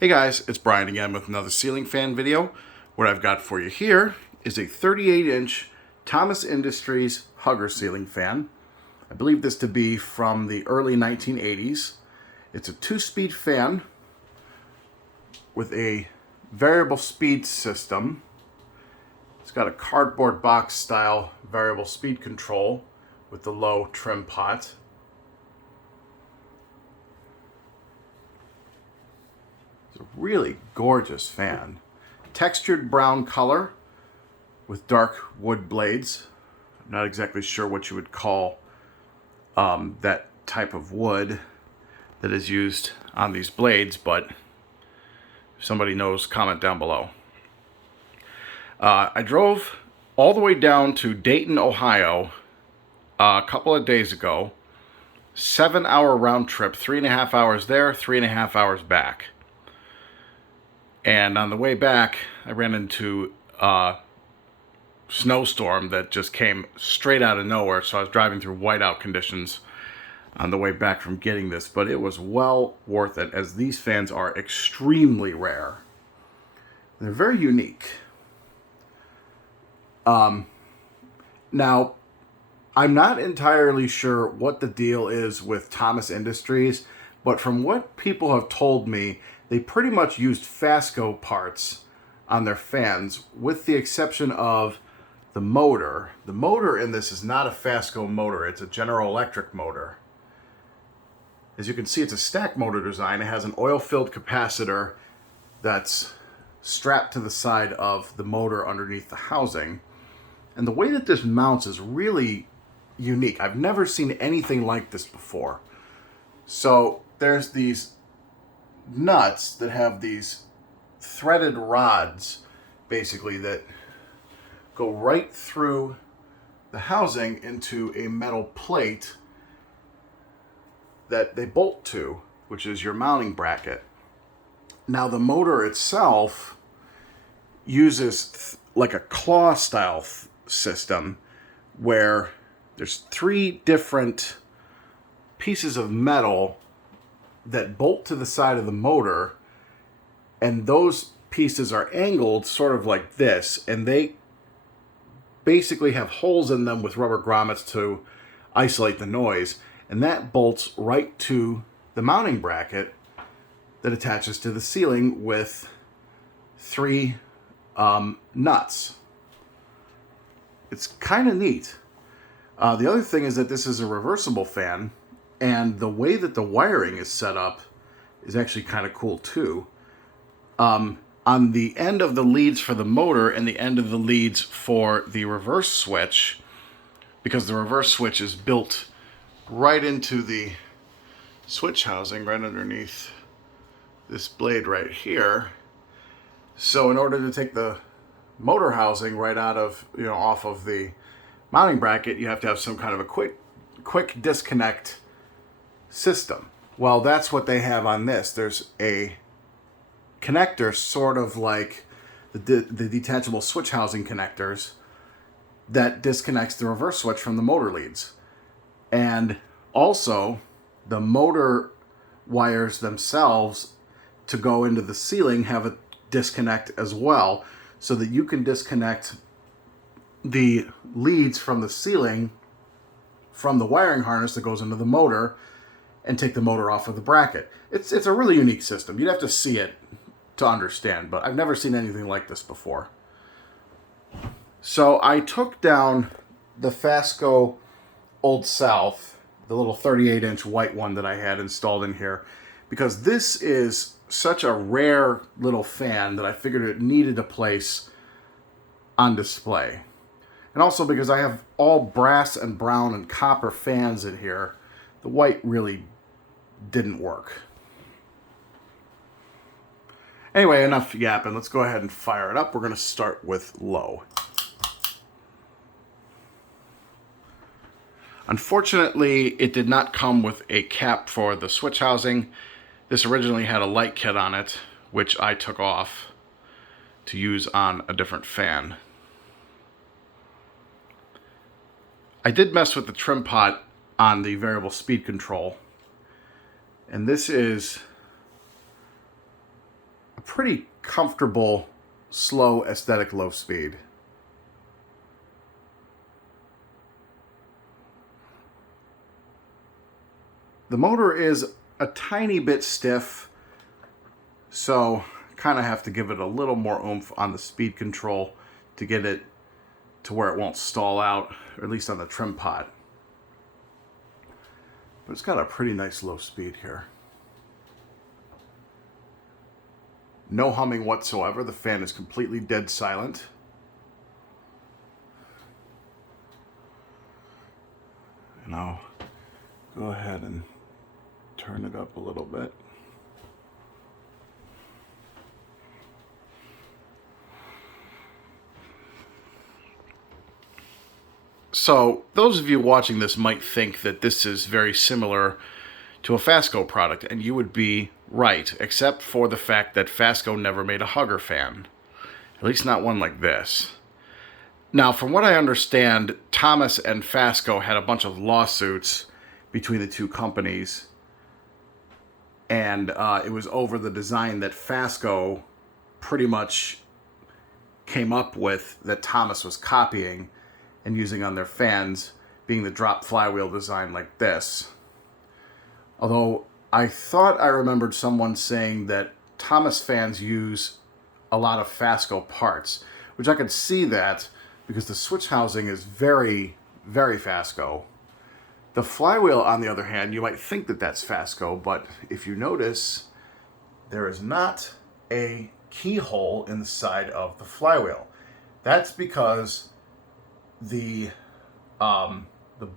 Hey guys, it's Brian again with another ceiling fan video. What I've got for you here is a 38-inch Thomas Industries Hugger ceiling fan. I believe this to be from the early 1980s. It's a 2-speed fan with a variable speed system. It's got a cardboard box style variable speed control with the low trim pot. It's a really gorgeous fan. Textured brown color with dark wood blades. I'm not exactly sure what you would call that type of wood that is used on these blades, but if somebody knows, comment down below. I drove all the way down to Dayton, Ohio a couple of days ago. 7-hour round trip, 3.5 hours there, 3.5 hours back. And on the way back, I ran into a snowstorm that just came straight out of nowhere. So I was driving through whiteout conditions on the way back from getting this. But it was well worth it, as these fans are extremely rare. They're very unique. Now, I'm not entirely sure what the deal is with Thomas Industries, but from what people have told me, they pretty much used Fasco parts on their fans, with the exception of the motor. The motor in this is not a Fasco motor, it's a General Electric motor. As you can see, it's a stack motor design. It has an oil-filled capacitor that's strapped to the side of the motor underneath the housing. And the way that this mounts is really unique. I've never seen anything like this before. So there's these nuts that have these threaded rods, basically, that go right through the housing into a metal plate that they bolt to, which is your mounting bracket. Now, the motor itself uses like a claw style system where there's 3 different pieces of metal that bolt to the side of the motor, and those pieces are angled sort of like this, and they basically have holes in them with rubber grommets to isolate the noise, and that bolts right to the mounting bracket that attaches to the ceiling with 3 nuts. It's kind of neat. The other thing is that this is a reversible fan, and the way that the wiring is set up is actually kind of cool too. On the end of the leads for the motor and the end of the leads for the reverse switch, because the reverse switch is built right into the switch housing, right underneath this blade right here. So in order to take the motor housing right out of, off of the mounting bracket, you have to have some kind of a quick disconnect system. Well, that's what they have on this. There's a connector, sort of like the detachable switch housing connectors, that disconnects the reverse switch from the motor leads. And also, the motor wires themselves to go into the ceiling have a disconnect as well, so that you can disconnect the leads from the ceiling from the wiring harness that goes into the motor and take the motor off of the bracket. It's a really unique system. You'd have to see it to understand, but I've never seen anything like this before. So I took down the Fasco Old South, the little 38-inch white one that I had installed in here, because this is such a rare little fan that I figured it needed a place on display. And also because I have all brass and brown and copper fans in here, the white really didn't work. Anyway, enough yapping. Let's go ahead and fire it up. We're going to start with low. Unfortunately, it did not come with a cap for the switch housing. This originally had a light kit on it, which I took off to use on a different fan. I did mess with the trim pot on the variable speed control, and this is pretty comfortable, slow, aesthetic low speed. The motor is a tiny bit stiff, so kind of have to give it a little more oomph on the speed control to get it to where it won't stall out, or at least on the trim pot. But it's got a pretty nice low speed here. No humming whatsoever. The fan is completely dead silent. And I'll go ahead and turn it up a little bit. So, those of you watching this might think that this is very similar to a Fasco product, and you would be right, except for the fact that Fasco never made a Hugger fan. At least not one like this. Now, from what I understand, Thomas and Fasco had a bunch of lawsuits between the two companies, and it was over the design that Fasco pretty much came up with that Thomas was copying and using on their fans, being the drop flywheel design like this. Although I thought I remembered someone saying that Thomas fans use a lot of Fasco parts, which I could see that because the switch housing is very, very Fasco. The flywheel, on the other hand, you might think that that's Fasco, but if you notice, there is not a keyhole in the side of the flywheel. That's because the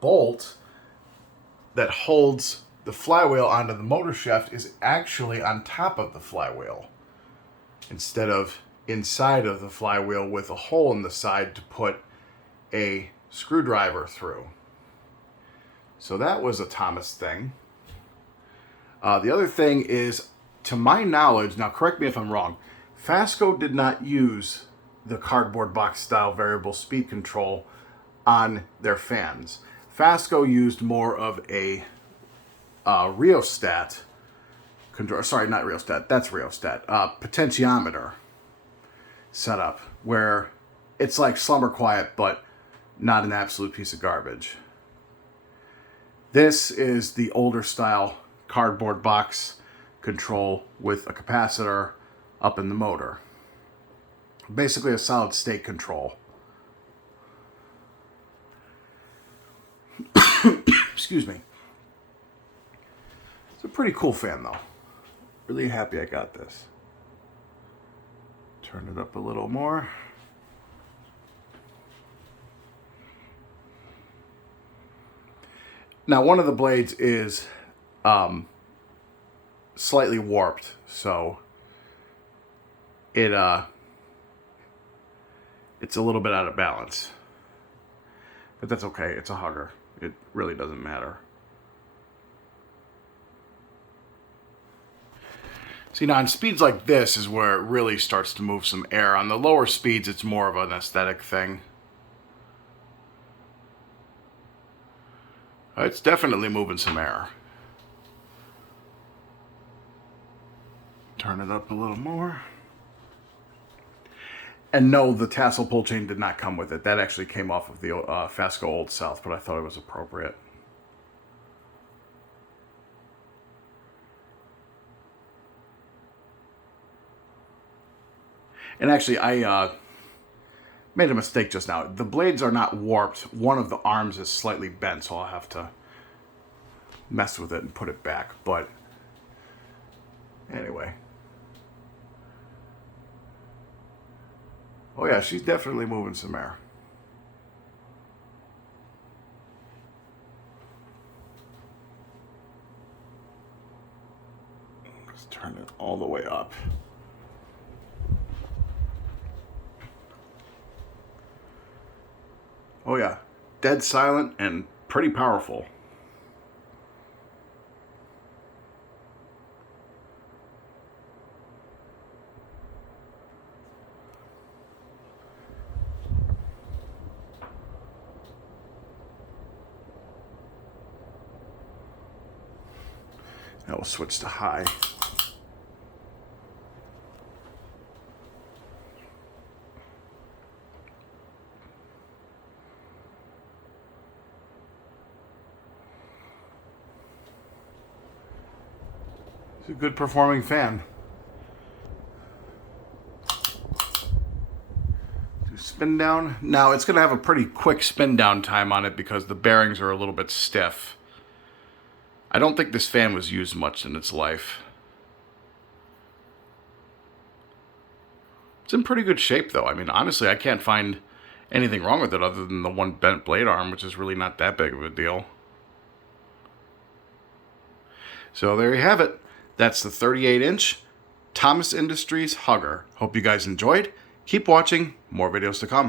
bolt that holds the flywheel onto the motor shaft is actually on top of the flywheel instead of inside of the flywheel with a hole in the side to put a screwdriver through. So that was a Thomas thing. The other thing is, to my knowledge, now correct me if I'm wrong, Fasco did not use the cardboard box style variable speed control on their fans. Fasco used more of a rheostat control, sorry, not rheostat, that's rheostat, potentiometer setup, where it's like Slumber Quiet, but not an absolute piece of garbage. This is the older style cardboard box control with a capacitor up in the motor. Basically a solid state control. Excuse me. It's a pretty cool fan though. Really happy I got this. Turn it up a little more. Now, one of the blades is slightly warped, so it's a little bit out of balance. But that's okay, it's a Hugger. It really doesn't matter. See, now on speeds like this is where it really starts to move some air. On the lower speeds, it's more of an aesthetic thing. It's definitely moving some air. Turn it up a little more. And no, the tassel pull chain did not come with it. That actually came off of the Fasco Old South, but I thought it was appropriate. And actually, I made a mistake just now. The blades are not warped. One of the arms is slightly bent, so I'll have to mess with it and put it back. But anyway. Oh yeah, she's definitely moving some air. Let's turn it all the way up. Oh yeah, dead silent and pretty powerful. Now we'll switch to high. It's a good performing fan. Spin down. Now it's going to have a pretty quick spin down time on it because the bearings are a little bit stiff. I don't think this fan was used much in its life. It's in pretty good shape though. I mean, honestly, I can't find anything wrong with it other than the one bent blade arm, which is really not that big of a deal. So there you have it. That's the 38-inch Thomas Industries Hugger. Hope you guys enjoyed. Keep watching. More videos to come.